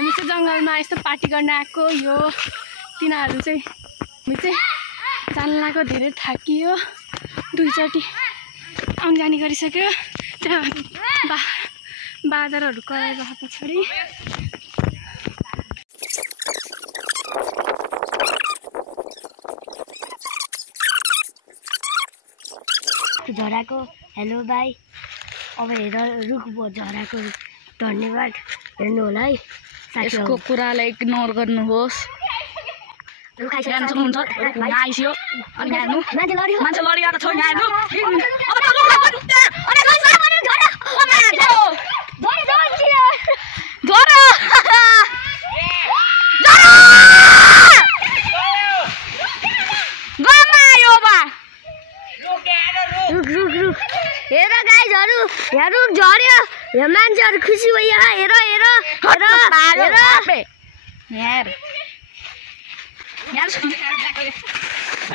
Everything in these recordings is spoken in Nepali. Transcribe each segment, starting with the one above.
हामी चाहिँ जङ्गलमा यस्तो पार्टी गर्न आएको यो तिनीहरू चाहिँ हामी चाहिँ जान्लाको धेरै थाकियो दुईचोटि आउन जाने गरिसक्यो त्यहाँ बादरहरू कराइरहेको पछाडि झराको हेलो बाई अब हेर रुख झराको धन्यवाद हेर्नु होला है यसको कुरालाई इग्नोर गर्नुहोस् आइसियो अनि हेर्नु मान्छे लडिएर छ हेर्नु हेर गाइजहरु यहाँ रुख झर्यो यहाँ मान्छेहरु खुसी भयो हेर हेर हेर हेर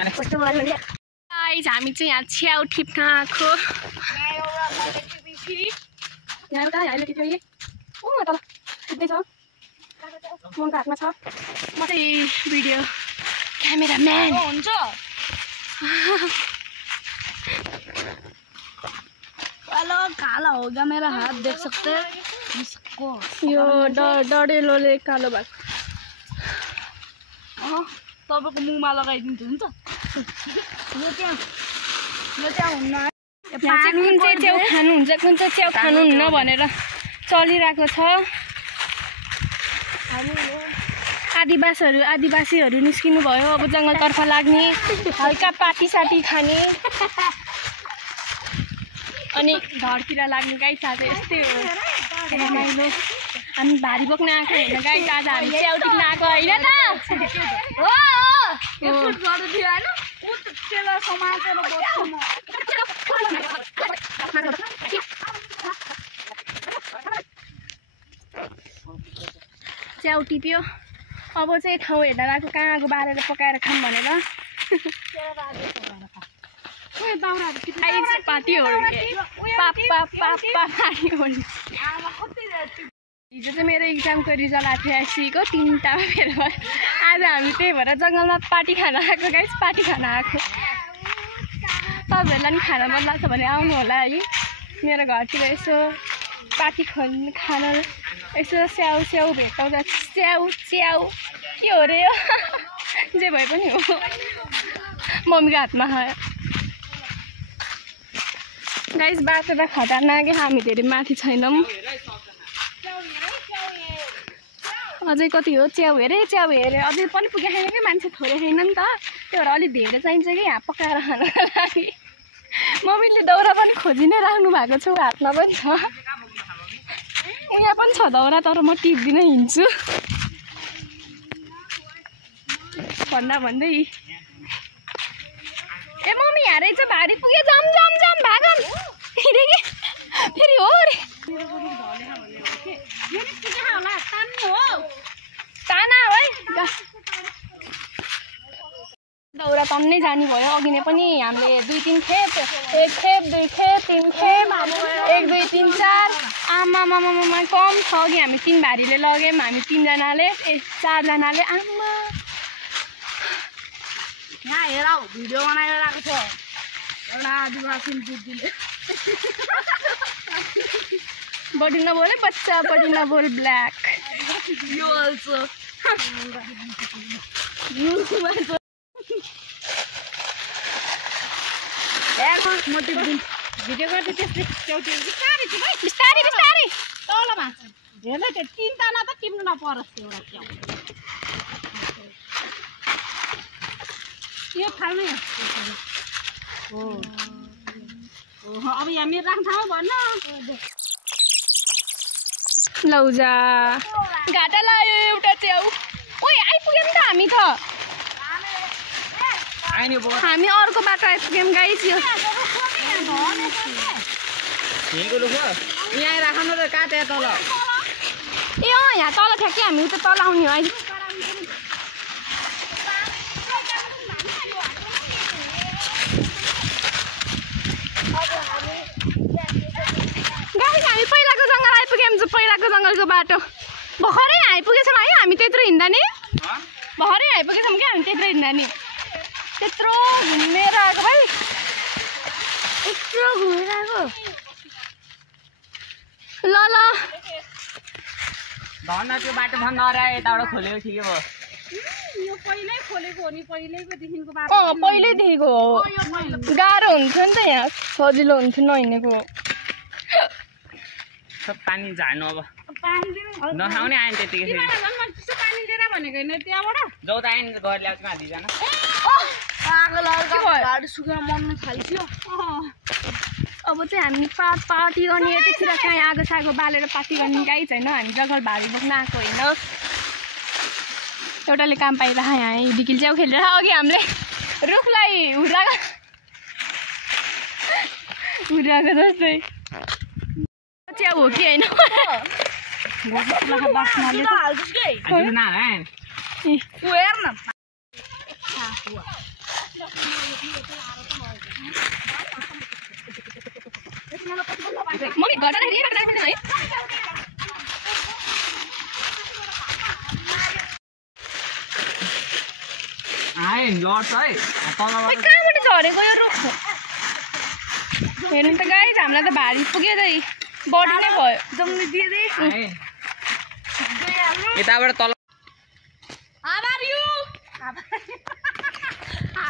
कस्तो गर्नु गाइज हामी चाहिँ यहाँ छ्याउ टिप्न आएको यहाँ एउटा हाइले टिप्यो यी ओ तल टिप्दै छ मनको हातमा छ म चाहिँ भिडियो क्यामेराम्यान हुन्छ हेलो काला हो गया मेरा हाथ देख सकते हैं इसको यो डडेलोले कालो भएको तपाईको मुखमा लगाइदिन्छु हुन्छ यो त्यहाँ हुन्न यहाँ चाहिँ कुन चाहिँ च्याउ खानुहुन्छ कुन चाहिँ च्याउ खानुहुन्न भनेर चलिरहेको छ आदिवासीहरू निस्किनु भयो अब जङ्गलतर्फ लाग्ने हल्का पार्टी खाने अनि घरतिर लाग्ने गाई आज यस्तै हो रमाइलो हामी भारी बोक्न आएको होइन गाई आज हामी च्याउ टिप्न आएको होइन च्याउ टिप्यो अब चाहिँ ठाउँ हेर्दा गएको कहाँको बारेर पकाएर खाऊँ भनेर हिजो चाहिँ मेरो इक्जामको रिजल्ट आएको थियो एससीको 3टा फेर आज हामी त्यही भएर जङ्गलमा पार्टी खान आएको गाइस पार्टी खान आएको तपाईँहरूलाई पनि खाना मन लाग्छ भने आउनु होला है मेरो घरतिर यसो पार्टी खान यसो स्याउ भेटाउँदा च्याउ के हो रे यो जे भए पनि हो मम्मीको हातमा खायो गाइस बाटो त खतरनाक हामी धेरै माथि छैनौँ अझै कति हो च्याउ हेरे अझै पनि पुगे छैन कि मान्छे थोरै छैन नि त त्यही भएर अलिक धेरै चाहिन्छ कि यहाँ पकाएर खानको लागि मम्मीले दाउरा पनि खोजि नै राख्नु भएको छ हातमा पनि छ यहाँ पनि छ दाउरा तर म टिप्दिनँ हिँड्छु भन्दै ए मम्मी यहाँ रहेछ भारी पुगे जम भागम फेरि हो रे ताना है दाउरा तान्नै जाने भयो अघि नै पनि हामीले 2-3 खेप 1 खेप 2 खेप 3 खेप 1 2 3 4 आमा कम छ कि हामी 3 भारीले लग्यौँ हामी 3 जनाले 4 जनाले आमा यहाँ हेर भिडियो बनाएर राखेको छ एउटा आदिवासी बुझ्दिले बडी नबोले बच्चा बडी नबोल ब्ल्याक यो अल्सो भिडियो गर्दै त्यसले बिस्तारै तलमा हेर्नु त्यो 3 जना त टिप्नु नपरोस् एउटा च्याउ यो फाल्नै हो अब यहाँ मेरो राख्न ठाउँ भन्न लौजा घाटा लाग्यो एउटा च्याउ ओइ आइपुग्यौँ त हामी अर्को बाटो आइपुग्यौँ गाइस यो यहाँ राख्नु त काटे तल ए यहाँ तल ठ्याक्कै हामी उता तल आउने हो अहिले गाइस हामी पहिलाको जङ्गल आइपुग्यौँ पहिलाको जङ्गलको बाटो भर्खरै आइपुगेछौँ है हामी त्यत्रो हिँड्दा नि भर्खरै आइपुगेछौँ क्या हामी त्यत्रो हिँड्दा नि त्यत्रो घुमेर आएको भाइ यत्रो घुमेर आएको ल ल धन्न त्यो बाटो धन्न नराए यताबाट खोलेको ठिकै भयो यो पहिल्यै खोलेको हो नि पहिल्यैदेखिको बाटो पहिल्यैदेखिको हो गाह्रो हुन्थ्यो नि त यहाँ सजिलो हुन्थ्यो नहिँडेको सब पानी झार्नु अब पानी दिनु नखाउने आएन त्यतिकै फेरि त्यसो पानी लिएर भनेको होइन त्यहाँबाट जाउ त आएन घर ल्याउँछ माथिजना सुगा मर्नु थाल्थ्यो अब चाहिँ हामी पार्टी गर्ने यतिखेर कहीँ आगो सागो बालेर पार्टी गर्ने गाई छैन हामी जग्गा भारी बोक्न आएको होइन एउटाले काम पाइरह यहाँ डिकिल च्याउ खेलेर अघि हामीले रुखलाई हुर्राएको जस्तै च्याउ हो कि होइन लड्छ है तलबाट कहाँबाट झरेको यो रुख हेर्नु त गाई हामीलाई त भारी पुग्यो त बडी नै भयो जम्नु दिँदै यताबाट तल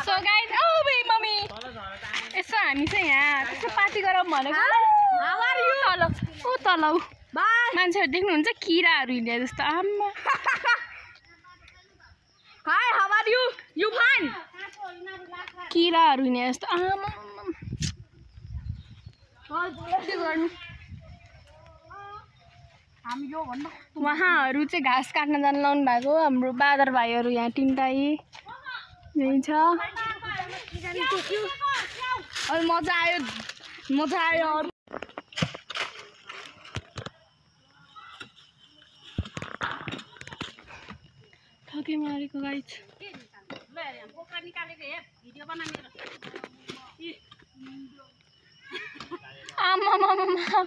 सो गाइज ओ बे मम्मी यसो हामी चाहिँ यहाँ त्यसो पार्टी गरौँ भनेको तल ऊ तल मान्छेहरू देख्नुहुन्छ किराहरू हिँडे जस्तो आम्मा hi how are you you fine किराहरू हिँडे जस्तो आमा के गर्नु हामी यो भन्नु उहाँहरू चाहिँ घाँस काट्न जान लाउनु भएको हाम्रो बादर भाइहरू यहाँ तिनवटा यही छ मजा आयो ठकै मारेको गाई छ बोक्रा निकालेको हेर भिडियो बना मेरो आमा